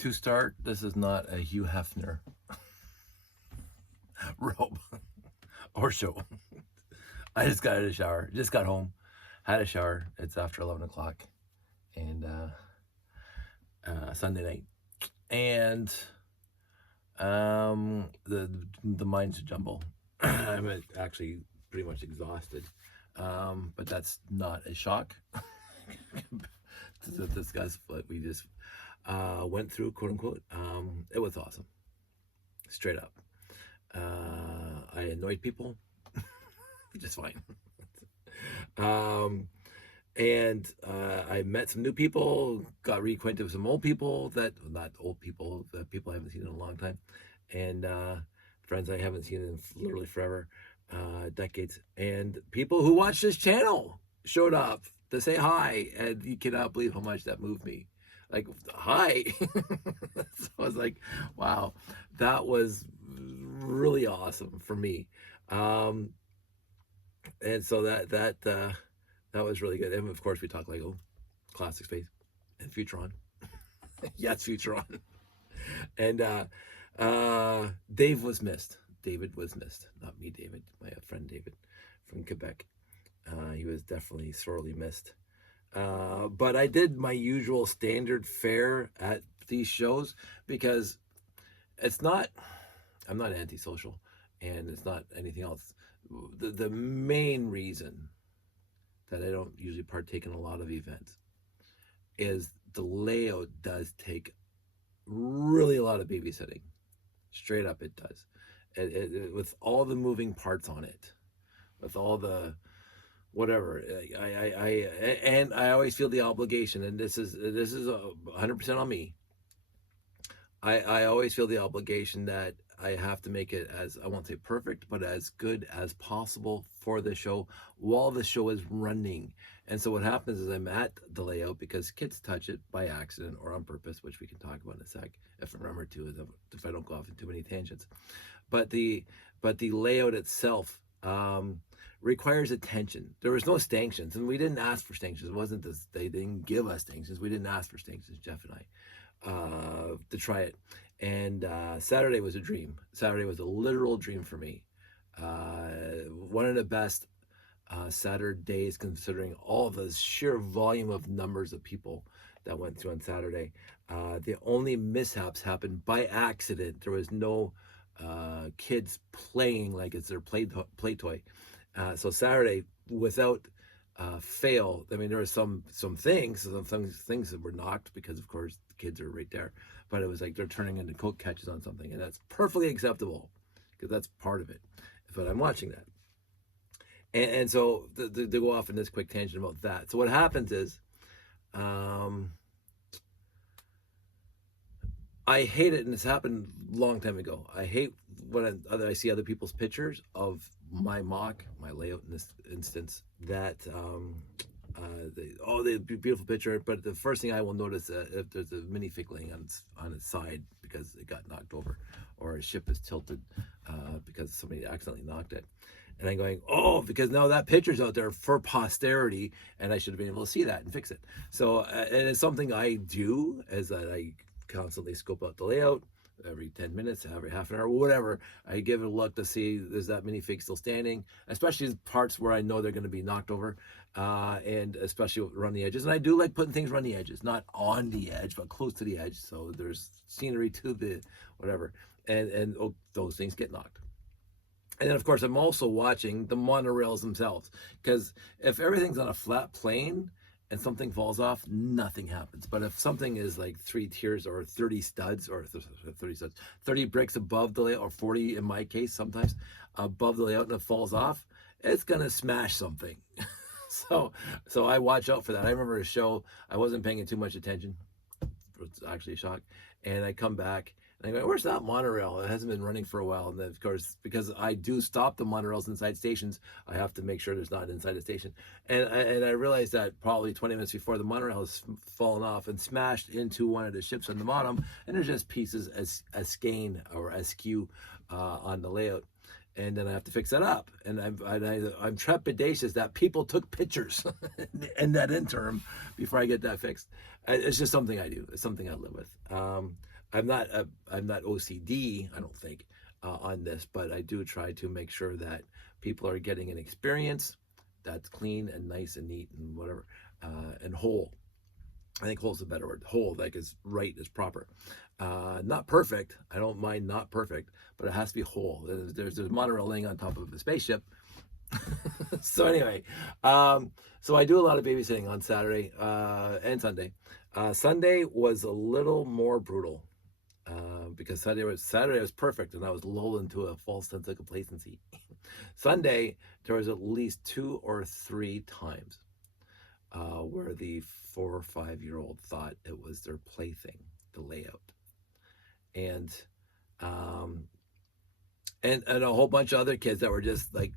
To start, this is not a Hugh Hefner robe or show. I just got out of the shower, just got home, had a shower. It's after 11 o'clock and Sunday night. And the mind's a jumble. I'm actually pretty much exhausted. But that's not a shock. To discuss what we just went through, quote unquote. It was awesome, straight up. I annoyed people, which is fine. And I met some new people, got reacquainted with some old people that, not old people, that people I haven't seen in a long time, and friends I haven't seen in literally forever, decades, and people who watch this channel showed up to say hi, and you cannot believe how much that moved me. Like, hi. So I was like, wow, that was really awesome for me. And so that was really good. And of course we talk Lego, classic space, and Futuron. Yes, Futuron. And Dave was missed. David was missed. Not me, David. My friend David from Quebec. He was definitely sorely missed. But I did my usual standard fare at these shows because I'm not antisocial and it's not anything else. The main reason that I don't usually partake in a lot of events is the layout does take really a lot of babysitting. Straight up, it does. With all the moving parts on it, with all the whatever, I always feel the obligation, and this is 100% on me. I always feel the obligation that I have to make it as, I won't say perfect, but as good as possible for the show while the show is running. And so what happens is I'm at the layout because kids touch it by accident or on purpose, which we can talk about in a sec if I remember to, if I don't go off into too many tangents. But the layout itself requires attention. There was no sanctions, and we didn't ask for sanctions. It wasn't this, they didn't give us sanctions. We didn't ask for sanctions, Jeff and I, to try it. And Saturday was a dream. Saturday was a literal dream for me. One of the best Saturdays, considering all the sheer volume of numbers of people that went through on Saturday. The only mishaps happened by accident. There was no kids playing like it's their play toy. So Saturday, without fail, I mean, there were some things that were knocked because, of course, the kids are right there. But it was like they're turning into Coke catches on something, and that's perfectly acceptable because that's part of it. But I'm watching that. And so to go off in this quick tangent about that. So what happens is, I hate it, and it's happened a long time ago. I hate when I see other people's pictures of my layout in this instance, that the beautiful picture, but the first thing I will notice if there's a minifig laying on its side because it got knocked over, or a ship is tilted because somebody accidentally knocked it. And I'm going, oh, because now that picture's out there for posterity, and I should have been able to see that and fix it. So, and it's something I do, is that I constantly scope out the layout every 10 minutes, every half an hour, whatever. I give it a look to see, is that minifig still standing, especially parts where I know they're going to be knocked over, and especially around the edges. And I do like putting things around the edges, not on the edge, but close to the edge, so there's scenery to the whatever, and those things get knocked. And then, of course, I'm also watching the monorails themselves, because if everything's on a flat plane and something falls off, nothing happens. But if something is like 3 tiers or 30 studs, or 30 bricks above the layout, or 40 in my case, sometimes above the layout, and it falls off, it's gonna smash something. So I watch out for that. I remember a show, I wasn't paying too much attention. It's actually a shock. And I come back, and I go, where's that monorail? It hasn't been running for a while. And then, of course, because I do stop the monorails inside stations, I have to make sure there's not inside a station. And I realized that probably 20 minutes before, the monorail has fallen off and smashed into one of the ships on the bottom, and there's just pieces askew or askew on the layout. And then I have to fix that up. And I'm trepidatious that people took pictures in that interim before I get that fixed. It's just something I do. It's something I live with. I'm not OCD, I don't think, on this, but I do try to make sure that people are getting an experience that's clean and nice and neat and whatever, and whole. I think whole is a better word. Whole, like is right, is proper. Not perfect. I don't mind not perfect, but it has to be whole. There's monorail laying on top of the spaceship. So anyway, so I do a lot of babysitting on Saturday and Sunday. Sunday was a little more brutal because Saturday was perfect, and I was lulled into a false sense of complacency. Sunday, there was at least 2 or 3 times where the 4 or 5 year old thought it was their plaything, the layout, and um, and a whole bunch of other kids that were just like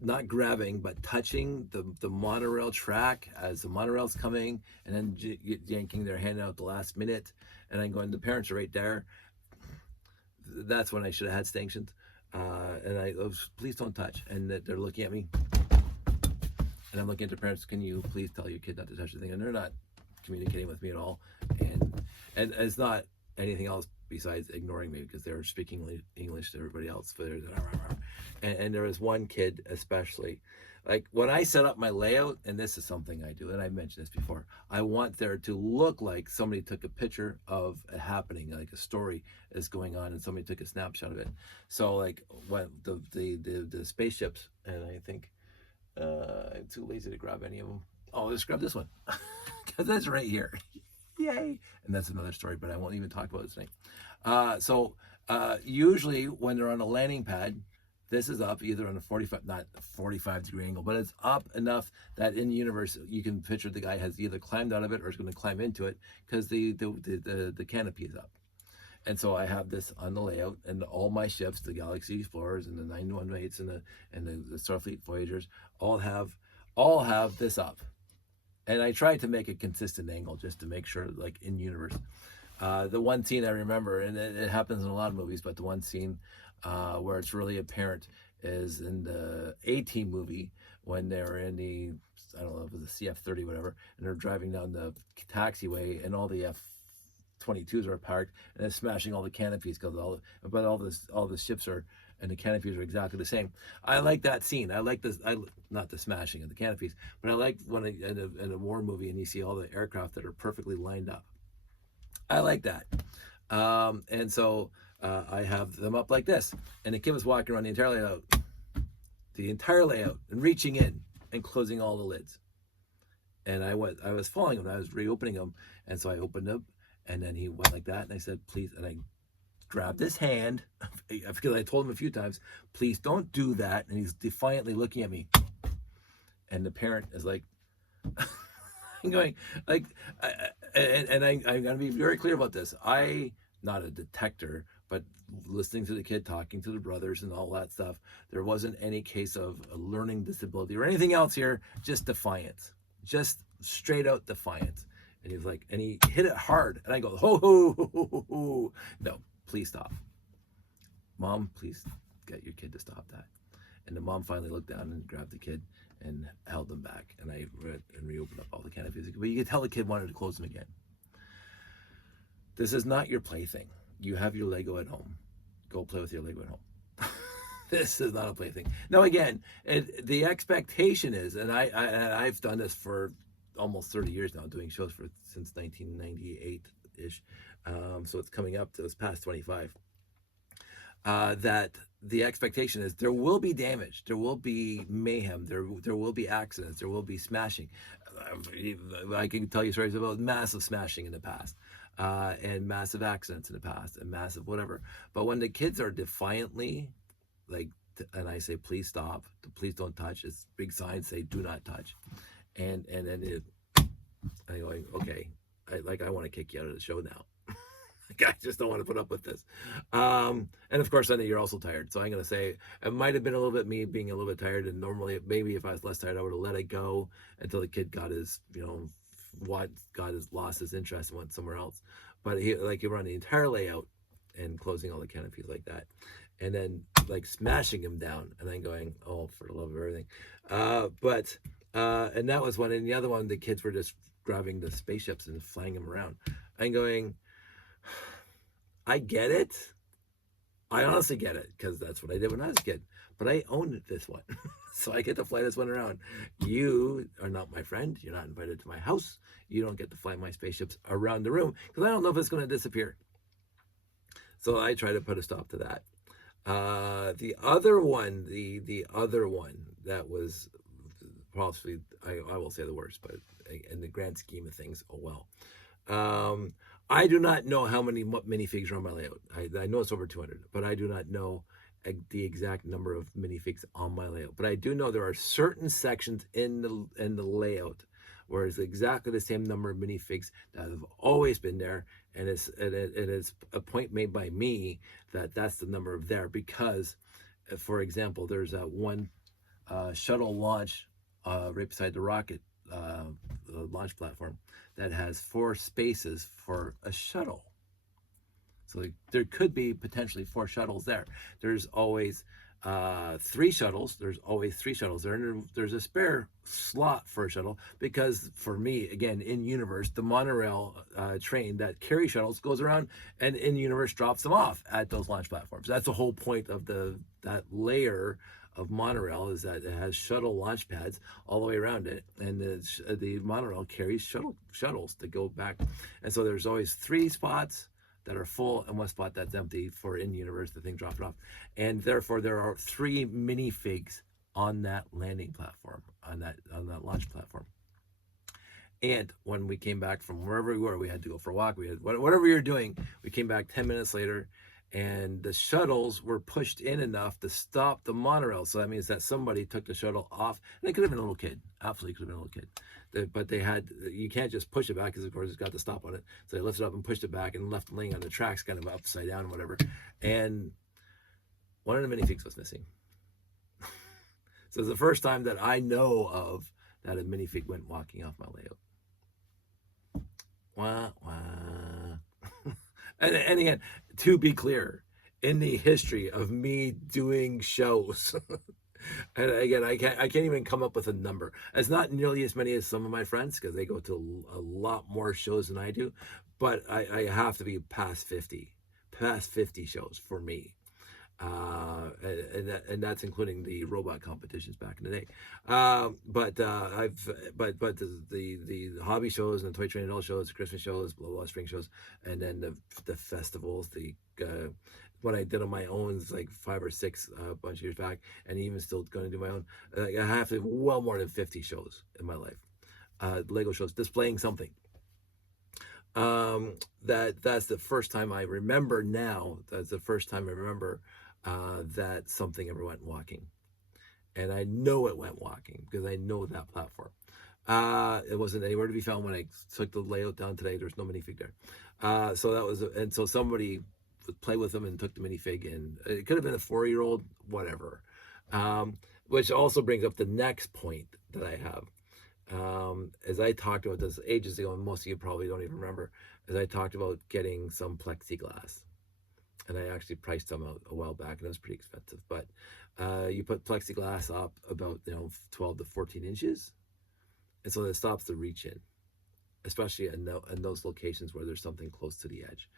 not grabbing but touching the monorail track as the monorail's coming, and then yanking their hand out at the last minute, and I'm going, the parents are right there. That's when I should have had sanctions. And I was, please don't touch, and they're looking at me, and I'm looking at the parents, can you please tell your kid not to touch the thing? And they're not communicating with me at all, and it's not anything else besides ignoring me because they're speaking English to everybody else. But and there was one kid especially, like when I set up my layout, and this is something I do, and I mentioned this before, I want there to look like somebody took a picture of a happening, like a story is going on, and somebody took a snapshot of it. So like when the spaceships, and I think I'm too lazy to grab any of them. Oh, let's grab this one because that's right here. Yay! And that's another story, but I won't even talk about it tonight. Usually when they're on a landing pad, this is up either on a 45, not 45-degree angle, but it's up enough that in the universe you can picture the guy has either climbed out of it or is going to climb into it because the canopy is up. And so I have this on the layout, and all my ships, the Galaxy Explorers and the 918s and the Starfleet Voyagers, all have this up. And I tried to make a consistent angle just to make sure, like in universe. The one scene I remember, and it happens in a lot of movies, but the one scene where it's really apparent is in the A-Team movie when they're in the, I don't know, if it was the CF-30, whatever, and they're driving down the taxiway, and all the F-22s are parked, and it's smashing all the canopies because all the ships are, and the canopies are exactly the same. I like that scene. I like this. Not the smashing of the canopies, but I like when in a war movie and you see all the aircraft that are perfectly lined up. I like that. And so I have them up like this, and the kid was walking around the entire layout, and reaching in and closing all the lids. And I was following him. I was reopening them, and so I opened them, and then he went like that, and I said, please, and I grabbed his hand because I told him a few times, please don't do that. And he's defiantly looking at me, and the parent is like, I'm going like, I'm going to be very clear about this. Not a detector, but listening to the kid, talking to the brothers and all that stuff, there wasn't any case of a learning disability or anything else here, just defiance, just straight out defiance. And he was like, and he hit it hard, and I go, ho, ho, ho, ho, ho. No, please stop. Mom, please get your kid to stop that. And the mom finally looked down and grabbed the kid and held them back. And I reopened up all the canopies. But you could tell the kid wanted to close them again. This is not your plaything. You have your Lego at home. Go play with your Lego at home. This is not a plaything. Now, again, the expectation is, and I've done this for almost 30 years now, doing shows since 1998-ish. So it's coming up to this past 25. That the expectation is there will be damage, there will be mayhem, there will be accidents, there will be smashing. I can tell you stories about massive smashing in the past, and massive accidents in the past, and massive whatever. But when the kids are defiantly like, and I say, please stop, please don't touch, it's big signs say do not touch, and then I'm going, okay, I want to kick you out of the show now. I just don't want to put up with this. And of course, I know you're also tired. So I'm going to say it might have been a little bit me being a little bit tired. And normally, maybe if I was less tired, I would have let it go until the kid got his, lost his interest and went somewhere else. But he ran the entire layout and closing all the canopies like that. And then like smashing him down and then going, oh, for the love of everything. And that was one. And the other one, the kids were just grabbing the spaceships and flying them around. I'm going, I get it. I honestly get it because that's what I did when I was a kid. But I own this one. So I get to fly this one around. You are not my friend. You're not invited to my house. You don't get to fly my spaceships around the room because I don't know if it's going to disappear. So I try to put a stop to that. The other one, the other one that was possibly, I will say the worst, but in the grand scheme of things, oh well. I do not know how many minifigs are on my layout. I know it's over 200, but I do not know the exact number of minifigs on my layout. But I do know there are certain sections in the layout where it's exactly the same number of minifigs that have always been there, and it is a point made by me that that's the number of there because, for example, there's one shuttle launch right beside the rocket launch platform that has 4 spaces for a shuttle. So there could be potentially 4 shuttles there. There's always 3 shuttles. There's always 3 shuttles there. And there's a spare slot for a shuttle because for me, again, in universe, the monorail train that carries shuttles goes around and in universe drops them off at those launch platforms. That's the whole point of that layer of monorail is that it has shuttle launch pads all the way around it, and the monorail carries shuttles to go back. And so there's always 3 spots that are full and 1 spot that's empty for in-universe, the thing dropping off. And therefore there are 3 minifigs on that landing platform, on that launch platform. And when we came back from wherever we were, we had to go for a walk. We had whatever we were doing. We came back 10 minutes later, and the shuttles were pushed in enough to stop the monorail. So that means that somebody took the shuttle off. And it could have been a little kid. Absolutely could have been a little kid. But you can't just push it back because, of course, it's got the stop on it. So they lifted it up and pushed it back and left it laying on the tracks kind of upside down and whatever. And one of the minifigs was missing. So it's the first time that I know of that a minifig went walking off my layout. Wah, wah. And again, to be clear, in the history of me doing shows, and again, I can't even come up with a number. It's not nearly as many as some of my friends because they go to a lot more shows than I do, but I have to be past 50 shows for me. And that's including the robot competitions back in the day. But the hobby shows and the toy train adult shows, the Christmas shows, blah blah spring shows, and then the festivals. What I did on my own is like 5 or 6 a bunch of years back, and even still going to do my own. I have to well more than 50 shows in my life. Lego shows displaying something. That's the first time I remember now. That's the first time I remember that something ever went walking, and I know it went walking because I know that platform. It wasn't anywhere to be found when I took the layout down today. There's no minifig there. So that was, and so somebody played with them and took the minifig, and it could have been a 4-year-old, whatever. Which also brings up the next point that I have. As I talked about this ages ago, and most of you probably don't even remember, as I talked about getting some plexiglass. And I actually priced them out a while back, and it was pretty expensive. But you put plexiglass up about 12 to 14 inches, and so that stops the reach in, especially in those locations where there's something close to the edge,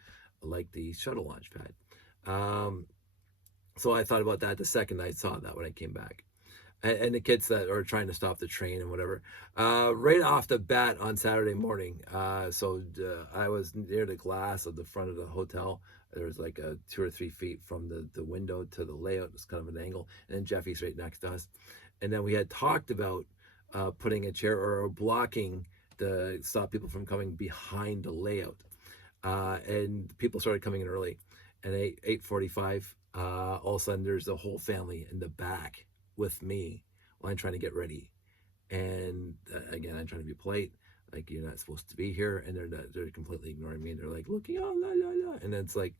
like the shuttle launch pad. So I thought about that the second I saw that when I came back. And the kids that are trying to stop the train and whatever. Right off the bat on Saturday morning, I was near the glass of the front of the hotel. There was like 2 or 3 feet from the window to the layout. It's kind of an angle. And then Jeffy's right next to us. And then we had talked about putting a chair or blocking to stop people from coming behind the layout. And people started coming in early. And at 8:45, all of a sudden there's the whole family in the back with me while I'm trying to get ready. And again, I'm trying to be polite, like, you're not supposed to be here, and they're completely ignoring me, and they're like looking, oh la la la, and it's like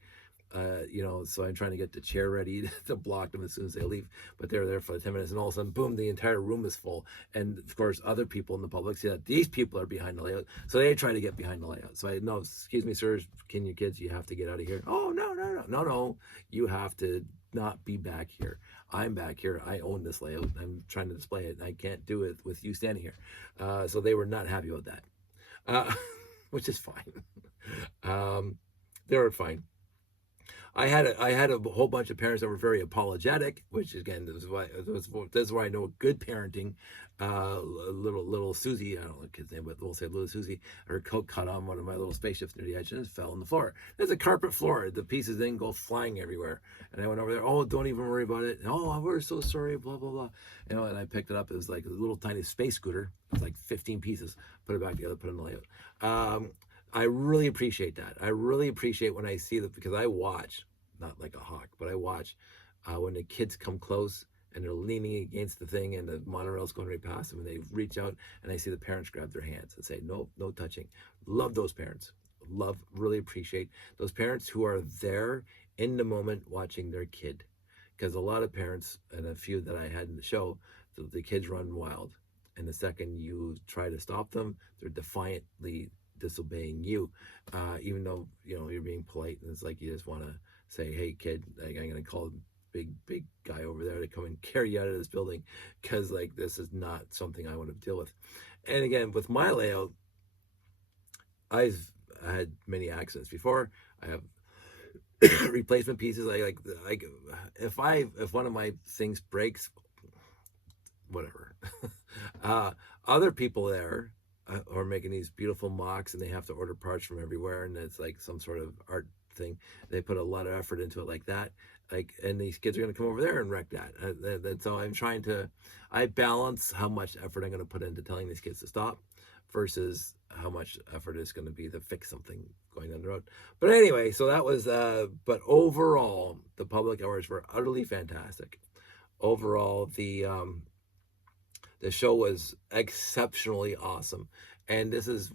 so I'm trying to get the chair ready to block them as soon as they leave, but they're there for 10 minutes, and all of a sudden, boom, the entire room is full. And of course, other people in the public see that these people are behind the layout, so they try to get behind the layout. So I know, excuse me, sirs, can you kids, you have to get out of here. Oh, no, you have to not be back here. I'm back here. I own this layout. I'm trying to display it, and I can't do it with you standing here. So they were not happy about that, which is fine. They were fine. I had a whole bunch of parents that were very apologetic, which again, this is why I know good parenting. Little Susie, I don't know the kid's name, but we'll say little Susie. Her coat caught on one of my little spaceships near the edge and it fell on the floor. There's a carpet floor. The pieces didn't go flying everywhere. And I went over there. Oh, don't even worry about it. Oh, we're so sorry. Blah blah blah. And I picked it up. It was like a little tiny space scooter. It was like 15 pieces. Put it back together. Put it in the layout. I really appreciate that. I really appreciate when I see that, because I watch, not like a hawk, but I watch when the kids come close and they're leaning against the thing and the monorail's going right past them and they reach out and I see the parents grab their hands and say, no, no touching. Love those parents. Really appreciate those parents who are there in the moment watching their kid. Because a lot of parents, and a few that I had in the show, the kids run wild. And the second you try to stop them, they're defiantly disobeying you, even though you're being polite, and it's like you just want to say, "Hey, kid, like, I'm gonna call a big guy over there to come and carry you out of this building, because like this is not something I want to deal with." And again, with my layout, I've had many accidents before. I have replacement pieces. Like if one of my things breaks, whatever. Other people there are making these beautiful mocks, and they have to order parts from everywhere, and it's like some sort of art thing. They put a lot of effort into it like that. And these kids are going to come over there and wreck that. So I balance how much effort I'm going to put into telling these kids to stop versus how much effort is going to be to fix something going down the road. But anyway, so that was, but overall, the public hours were utterly fantastic. Overall, the show was exceptionally awesome. And this is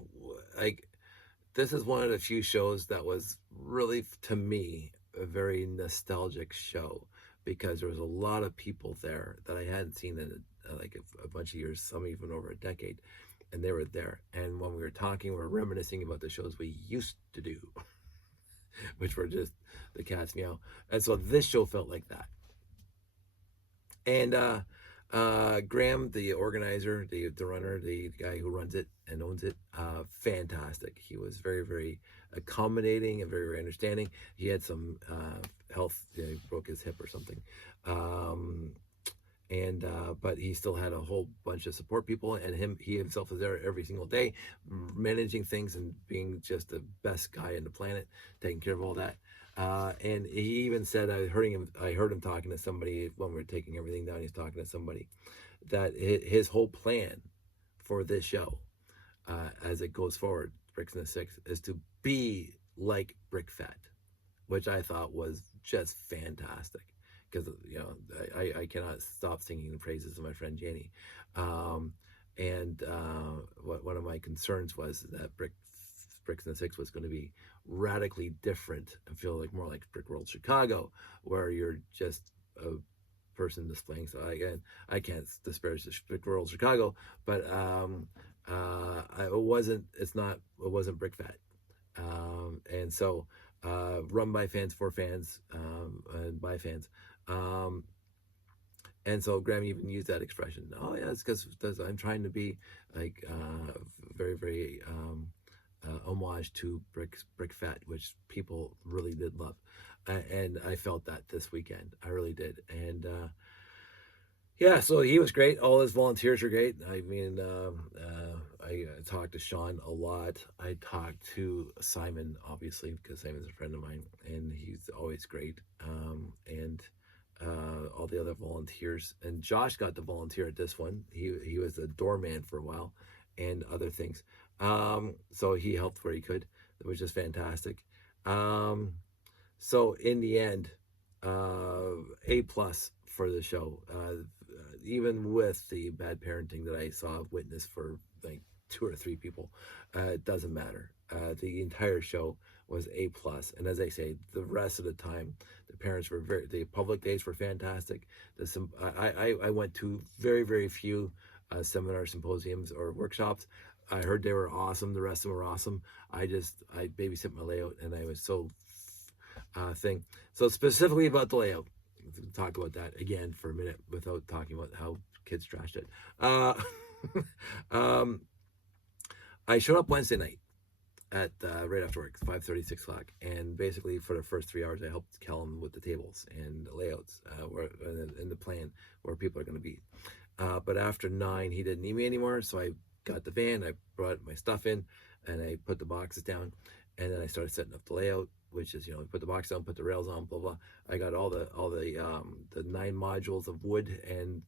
one of the few shows that was really, to me, a very nostalgic show, because there was a lot of people there that I hadn't seen in a bunch of years, some even over a decade, and they were there. And when we were talking, we were reminiscing about the shows we used to do, which were just the Cat's Meow. And so this show felt like that. And Graham, the organizer, the runner, the guy who runs it and owns it, fantastic. He was very, very accommodating and very, very understanding. He had some health, he broke his hip or something. But he still had a whole bunch of support people, and he himself was there every single day, managing things and being just the best guy on the planet, taking care of all that. And he even said, I heard him talking to somebody when we were taking everything down. He's talking to somebody that his whole plan for this show, as it goes forward, Bricks in the Six, is to be like Brick Fat, which I thought was just fantastic. Because I cannot stop singing the praises of my friend Janie. One of my concerns was that Bricks in the Six was going to be radically different and feel like more like Brick World Chicago, where you're just a person displaying. So I can't disparage the Brick World Chicago, but it wasn't Brick Fat, and so run by fans for fans, and by fans. And so Graham even used that expression. Oh yeah, it's because I'm trying to be like very, very homage to Brick Fat, which people really did love, and I felt that this weekend. I really did. And yeah, so he was great. All his volunteers were great. I mean, I talked to Sean a lot. I talked to Simon, obviously, because Simon's a friend of mine, and he's always great. And all the other volunteers. And Josh got to volunteer at this one. He was a doorman for a while and other things. So he helped where he could. It was just fantastic. So in the end, A+ for the show. Even with the bad parenting that I saw witness for like 2 or 3 people, it doesn't matter. The entire show was A+. And as I say, the rest of the time, the parents were the public days were fantastic. I went to very, very few seminars, symposiums, or workshops. I heard they were awesome. The rest of them were awesome. I babysit my layout, and I was so thing. So specifically about the layout, we'll talk about that again for a minute without talking about how kids trashed it. I showed up Wednesday night. at right after work, 5:30, 6 o'clock, and basically for the first 3 hours, I helped Callum with the tables and the layouts, and the plan where people are going to be. But after 9, he didn't need me anymore, so I got the van, I brought my stuff in, and I put the boxes down, and then I started setting up the layout, which is, put the box down, put the rails on, blah blah. I got all the 9 modules of wood and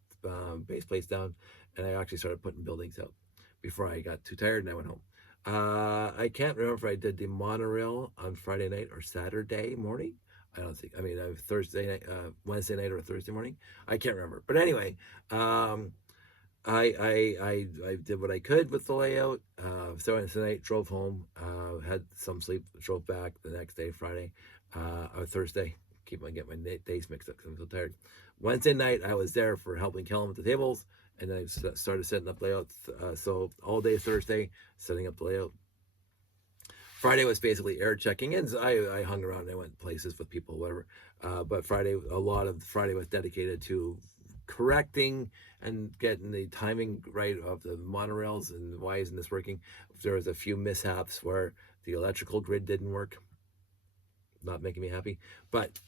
base plates down, and I actually started putting buildings out before I got too tired and I went home. I can't remember if I did the monorail on Friday night or Saturday morning. I don't think. I mean, Thursday night, Wednesday night, or Thursday morning. I can't remember. But anyway, um, I did what I could with the layout. So Wednesday night, drove home, had some sleep, drove back the next day, Friday, or Thursday. Keep on getting my days mixed up because I'm so tired. Wednesday night, I was there for helping Kellen with the tables, and then I started setting up layouts. So all day Thursday, setting up the layout. Friday was basically air checking in. So I hung around and I went places with people, whatever. But a lot of Friday was dedicated to correcting and getting the timing right of the monorails and why isn't this working. There was a few mishaps where the electrical grid didn't work, not making me happy. But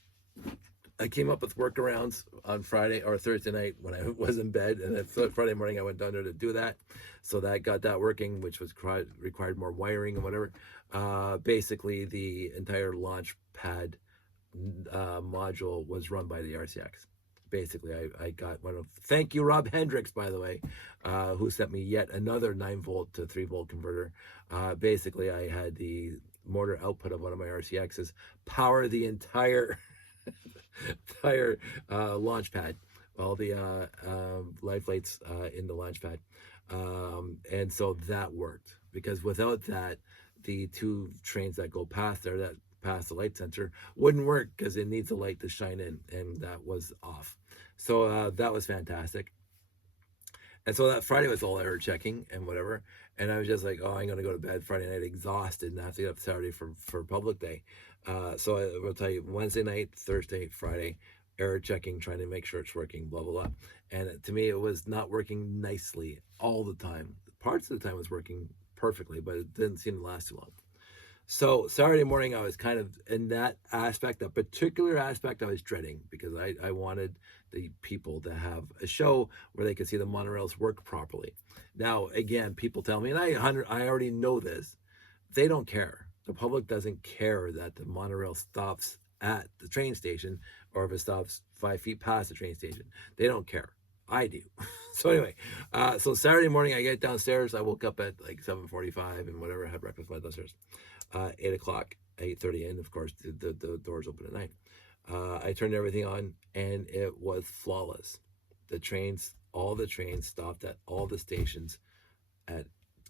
I came up with workarounds on Friday or Thursday night when I was in bed, and then Friday morning I went down there to do that. So that got that working, which was required more wiring and whatever. Basically, the entire launch pad module was run by the RCX. Basically, I got one of, thank you, Rob Hendricks, by the way, who sent me yet another 9-volt to 3-volt converter. Basically, I had the motor output of one of my RCXs power the entire launch pad, all the life lights in the launch pad. And so that worked, because without that, the 2 trains that go past there, that pass the light sensor, wouldn't work because it needs the light to shine in, and that was off. So that was fantastic. And so that Friday was all error checking and whatever. And I was just like, oh, I'm going to go to bed Friday night exhausted and have to get up Saturday for public day. So I will tell you, Wednesday night, Thursday, Friday, error checking, trying to make sure it's working, blah, blah, blah. And to me, it was not working nicely all the time. Parts of the time it was working perfectly, but it didn't seem to last too long. So Saturday morning, I was kind of in that aspect, that particular aspect I was dreading, because I wanted the people to have a show where they could see the monorails work properly. Now, again, people tell me, and I already know this, they don't care. The public doesn't care that the monorail stops at the train station, or if it stops 5 feet past the train station. They don't care. I do. So anyway, so Saturday morning, I get downstairs. I woke up at like 7:45 and whatever, I had breakfast, went downstairs. 8 o'clock, 8:30, and of course the doors open at 9. I turned everything on, and it was flawless. All the trains stopped at all the stations at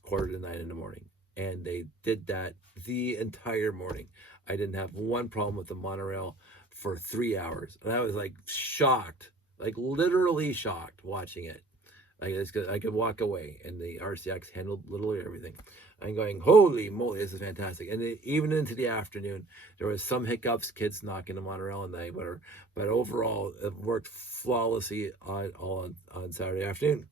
8:45 in the morning, and they did that the entire morning. I didn't have one problem with the monorail for 3 hours, and I was like shocked, like literally shocked watching it. I could walk away, and the RCX handled literally everything. I'm going, holy moly, this is fantastic. And even into the afternoon, there was some hiccups, kids knocking the monorail and whatever. But overall, it worked flawlessly on Saturday afternoon.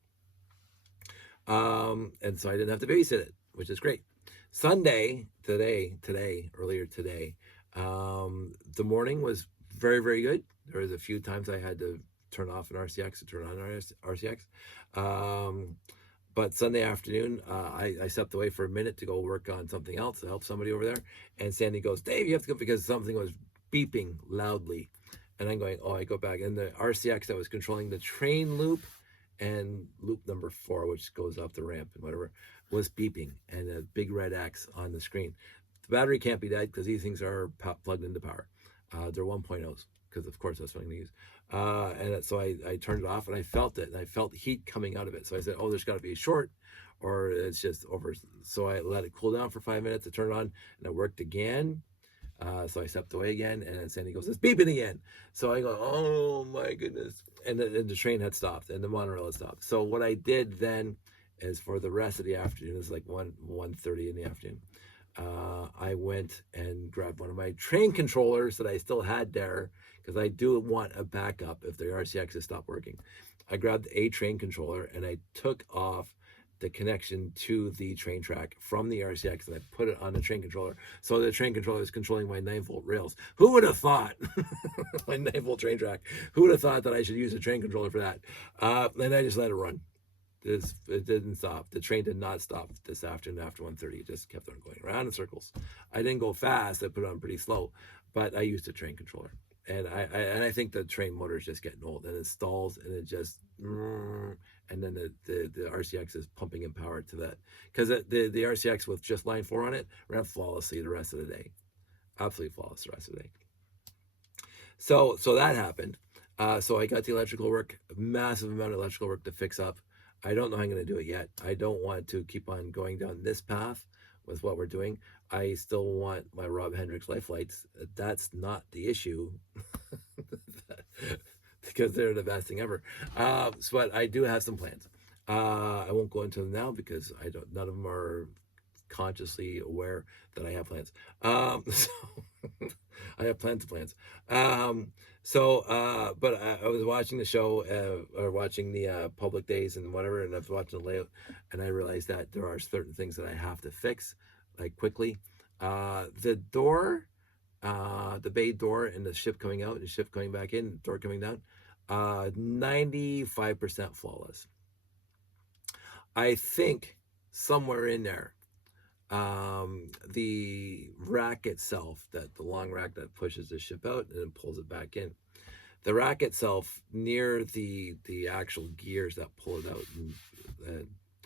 And so I didn't have to babysit it, which is great. Sunday, earlier today, the morning was very, very good. There was a few times I had to turn off an RCX and turn on an RCX. But Sunday afternoon, I stepped away for a minute to go work on something else to help somebody over there. And Sandy goes, Dave, you have to go, because something was beeping loudly. And I'm going, oh, I go back. And the RCX that was controlling the train loop and loop number 4, which goes off the ramp and whatever, was beeping, and a big red X on the screen. The battery can't be dead because these things are plugged into power. They're 1.0s, because of course that's what I'm going to use. And so I turned it off, and I felt it, and I felt heat coming out of it. So I said, oh, there's got to be a short, or it's just over. So I let it cool down for 5 minutes. I turned it on, and it worked again. So I stepped away again, and then Sandy goes, it's beeping again. So I go, oh my goodness. And the train had stopped, and the monorail had stopped. So what I did then is, for the rest of the afternoon, it was like 1:30 in the afternoon, I went and grabbed one of my train controllers that I still had there, because I do want a backup if the RCX has stopped working. I grabbed a train controller, and I took off the connection to the train track from the RCX, and I put it on the train controller. So the train controller is controlling my 9-volt rails. Who would have thought? My 9-volt train track. Who would have thought that I should use a train controller for that? And I just let it run. It didn't stop. The train did not stop this afternoon after 1:30. It just kept on going around in circles. I didn't go fast. I put it on pretty slow, but I used a train controller. And I think the train motor is just getting old, and it stalls, and it just, and then the RCX is pumping in power to that, because the RCX with just line 4 on it ran flawlessly the rest of the day, absolutely flawless the rest of the day. So that happened. So I got the electrical work, massive amount of electrical work to fix up. I don't know how I'm going to do it yet. I don't want to keep on going down this path with what we're doing. I still want my Rob Hendricks life lights. That's not the issue because they're the best thing ever. But I do have some plans. I won't go into them now because none of them are consciously aware that I have plans. So I have plans. But I was watching the show, or watching the public days and whatever, and I was watching the layout, and I realized that there are certain things that I have to fix, like quickly. The door, the bay door, and the ship coming out, and the ship coming back in, the door coming down, 95% flawless. I think somewhere in there, the rack itself, that the long rack that pushes the ship out and then pulls it back in, the rack itself near the actual gears that pull it out and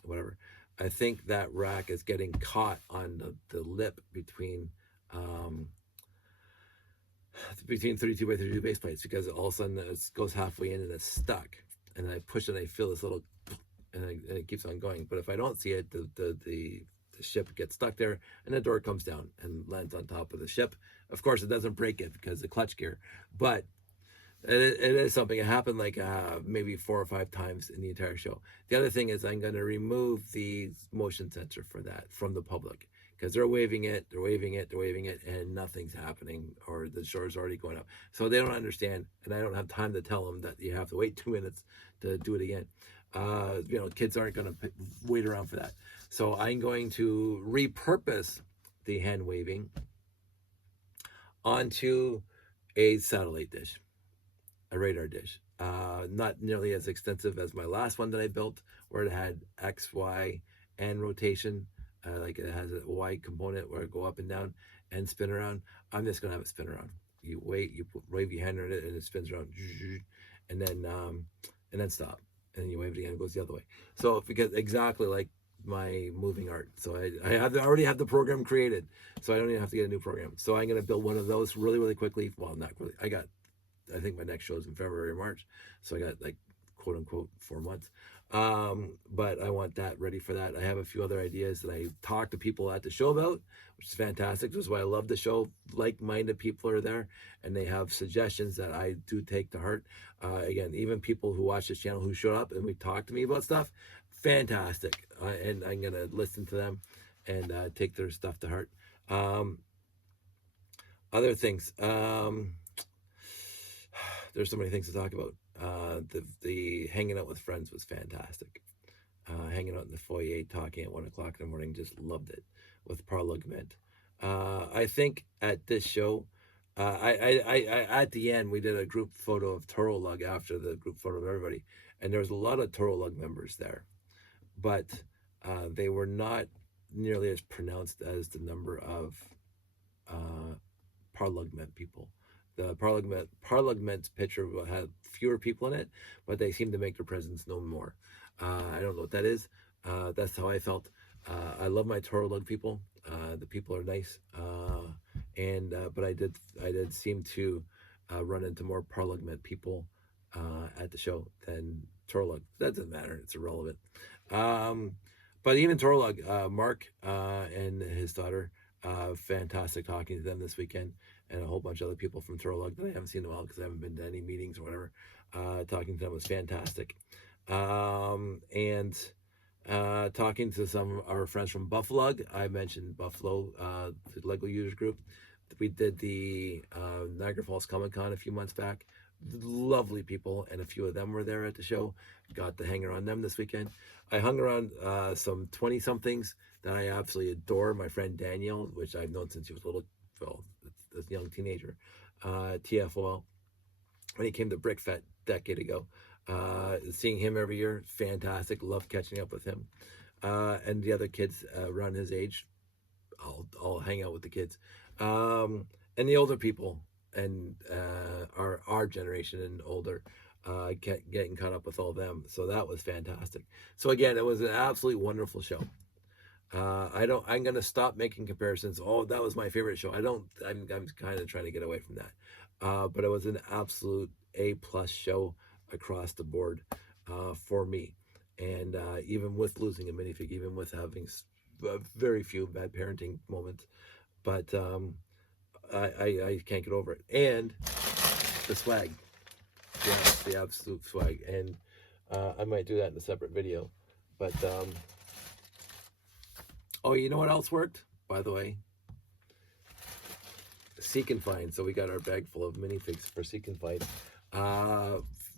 whatever, I think that rack is getting caught on the lip between 32 by 32 base plates, because all of a sudden it goes halfway in and it's stuck, and I push it and I feel this little, and it keeps on going. But if I don't see it, the ship gets stuck there, and the door comes down and lands on top of the ship. Of course, it doesn't break it because the clutch gear, but it is something. It happened like maybe 4 or 5 times in the entire show. The other thing is I'm going to remove the motion sensor for that from the public, because they're waving it, and nothing's happening, or the shore's already going up. So they don't understand, and I don't have time to tell them that you have to wait 2 minutes to do it again. Kids aren't going to wait around for that. So I'm going to repurpose the hand waving onto a satellite dish, a radar dish. Not nearly as extensive as my last one that I built, where it had X, Y, and rotation. Like it has a Y component where it go up and down and spin around. I'm just going to have it spin around. You wait, you wave your hand on it, and it spins around, and then stop. And you wave it again, it goes the other way. So because exactly like my moving art. So I already have the program created, so I don't even have to get a new program. So I'm going to build one of those really, really quickly. Well, not really. I think my next show is in February or March. So I got like quote unquote 4 months. But I want that ready for that. I have a few other ideas that I talk to people at the show about, which is fantastic. This is why I love the show. Like-minded people are there, and they have suggestions that I do take to heart. Again, even people who watch this channel who showed up and we talk to me about stuff, fantastic. And I'm going to listen to them and take their stuff to heart. Other things. There's so many things to talk about. The hanging out with friends was fantastic. Hanging out in the foyer, talking at 1 o'clock in the morning, just loved it with Parliament. I think at this show, I at the end we did a group photo of Toro Lug after the group photo of everybody, and there was a lot of Toro Lug members there, but they were not nearly as pronounced as the number of Parliament people. The Parliament's picture had fewer people in it, but they seem to make their presence known more. I don't know what that is. That's how I felt. I love my Toro Lug people. The people are nice, but I did seem to run into more Parliament people at the show than Toro Lug. That doesn't matter. It's irrelevant. But even Toro Lug, Mark and his daughter, fantastic talking to them this weekend, and a whole bunch of other people from Toro Lug that I haven't seen in a while because I haven't been to any meetings or whatever. Talking to them was fantastic. And talking to some of our friends from Buffalo. I mentioned Buffalo, the Lego Users Group. We did the Niagara Falls Comic Con a few months back. lovely people, and a few of them were there at the show. Got to hang around them this weekend. I hung around some 20 somethings that I absolutely adore. My friend Daniel, which I've known since he was a little, well, a young teenager, TFOL, when he came to BrickFest a decade ago. Seeing him every year, fantastic. Love catching up with him. And the other kids around his age, I'll hang out with the kids. And the older people, and our generation and older, getting caught up with all of them. So that was fantastic. So again, it was an absolutely wonderful show. I'm gonna stop making comparisons. Oh, that was my favorite show. I'm kind of trying to get away from that. But it was an absolute A+ show across the board for me. And even with losing a minifig, even with having very few bad parenting moments, but I can't get over it. And the swag, yeah, the absolute swag. And I might do that in a separate video. But oh, you know what else worked, by the way? Seek and Find. So we got our bag full of minifigs for Seek and Find.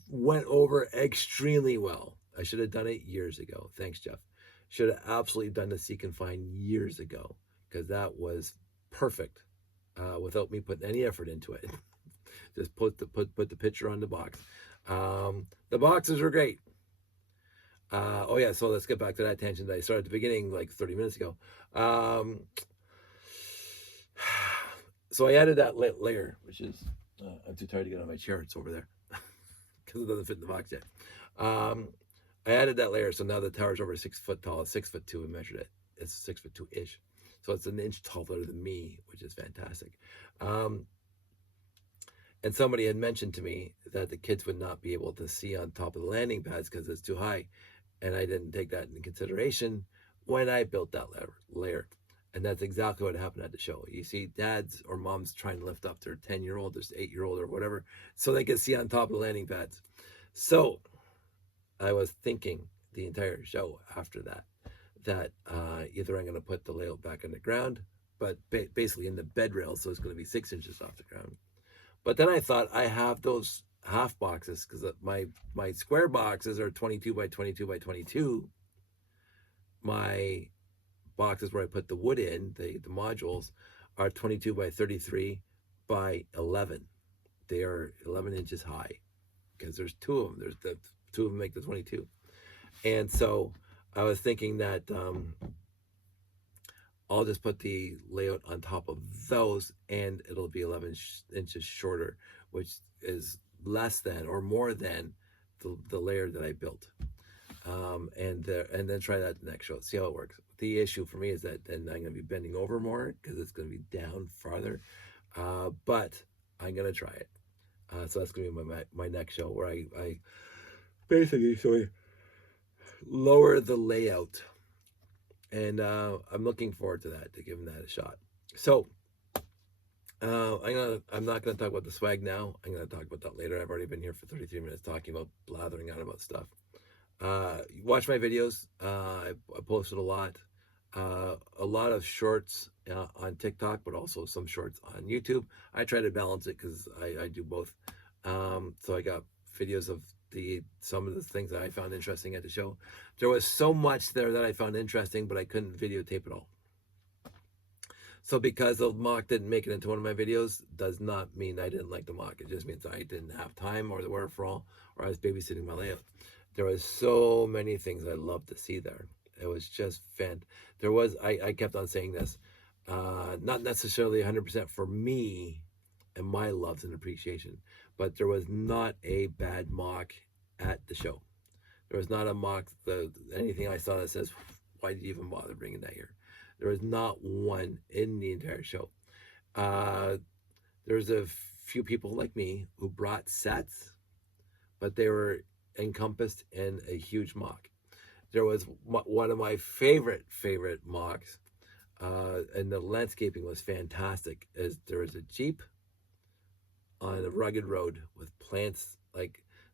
Went over extremely well. I should have done it years ago. Thanks, Jeff. Should have absolutely done the Seek and Find years ago, because that was perfect without me putting any effort into it. Just put the picture on the box. The boxes were great. Oh yeah, so let's get back to that tangent that I started at the beginning, like 30 minutes ago. So I added that layer, which is, I'm too tired to get on my chair. It's over there because it doesn't fit in the box yet. I added that layer, so now the tower's over 6 foot tall. It's 6'2" and measured it. It's 6'2"-ish. So it's an inch taller than me, which is fantastic. And somebody had mentioned to me that the kids would not be able to see on top of the landing pads because it's too high. And I didn't take that into consideration when I built that layer. And that's exactly what happened at the show. You see dads or moms trying to lift up their 10-year-old, their 8-year-old or whatever, so they can see on top of the landing pads. So I was thinking the entire show after that either I'm going to put the layout back on the ground, but basically in the bed rail, so it's going to be 6 inches off the ground. But then I thought, I have those half boxes, because my square boxes are 22 by 22 by 22. My boxes where I put the wood in, the modules, are 22 by 33 by 11. They are 11 inches high, because there's two of them. There's the two of them make the 22. And so I was thinking that I'll just put the layout on top of those, and it'll be 11 inches shorter, which is less than or more than the layer that I built. And then try that next show, see how it works. The issue for me is that then I'm going to be bending over more because it's going to be down farther. But I'm going to try it. So that's going to be my next show, where I basically lower the layout. And I'm looking forward to that, to giving that a shot. So I'm not going to talk about the swag now. I'm going to talk about that later. I've already been here for 33 minutes talking about, blathering on about stuff. Watch my videos. I posted a lot of shorts on TikTok, but also some shorts on YouTube. I try to balance it because I do both. So I got videos of some of the things that I found interesting at the show. There was so much there that I found interesting, but I couldn't videotape it all. So because the mock didn't make it into one of my videos, does not mean I didn't like the mock. It just means I didn't have time, or the wherefore, or I was babysitting my layout. There was so many things I loved to see there. It was just there was, I kept on saying this, not necessarily 100% for me and my loves and appreciation, but there was not a bad mock at the show. There was not a mock, anything I saw that says, why did you even bother bringing that here? There was not one in the entire show. There's a few people like me who brought sets, but they were encompassed in a huge mock. There was one of my favorite mocks, and the landscaping was fantastic. There was a Jeep on a rugged road with plants,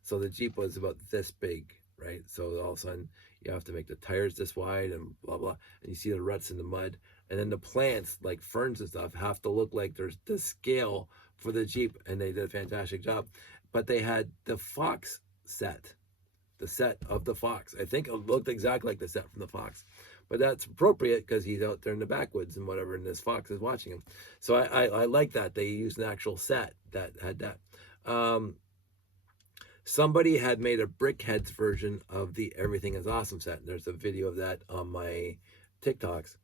so the Jeep was about this big, right? So all of a sudden you have to make the tires this wide and blah blah, and you see the ruts in the mud, and then the plants like ferns and stuff have to look like there's the scale for the Jeep, and they did a fantastic job. but they had the Fox set, the set of the Fox. I think it looked exactly like the set from the Fox, but that's appropriate because he's out there in the backwoods and whatever, and this fox is watching him. So I like that they used an actual set that had that. Somebody had made a Brickheads version of the Everything is Awesome set. And there's a video of that on my TikToks.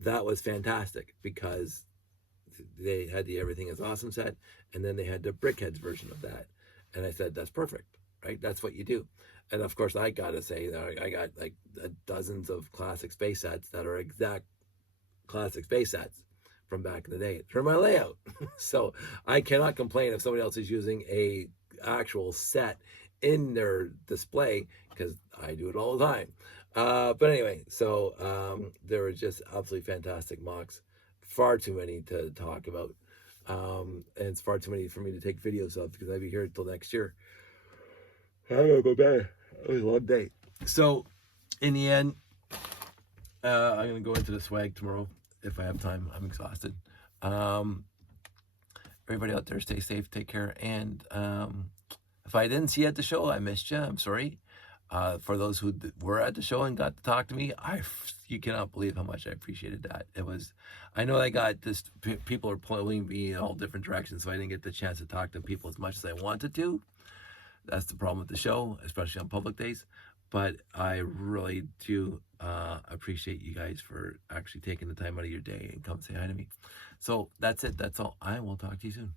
That was fantastic because they had the Everything is Awesome set, and then they had the Brickheads version of that. And I said, that's perfect, right? That's what you do. And of course, I gotta say that I got like dozens of classic space sets that are exact classic space sets from back in the day for my layout. So I cannot complain if somebody else is using a actual set in their display, because I do it all the time. But anyway, so there were just absolutely fantastic mocks. Far too many to talk about. And it's far too many for me to take videos of because I'll be here until next year. I'm gonna go bed. It was a long day. So, in the end, I'm gonna go into the swag tomorrow if I have time. I'm exhausted. Everybody out there, stay safe, take care, and if I didn't see you at the show, I missed you. I'm sorry. For those who were at the show and got to talk to me, you cannot believe how much I appreciated that. It was, I know I got this. People are pulling me in all different directions, so I didn't get the chance to talk to people as much as I wanted to. That's the problem with the show, especially on public days. But I really do appreciate you guys for actually taking the time out of your day and come say hi to me. So that's it. That's all. I will talk to you soon.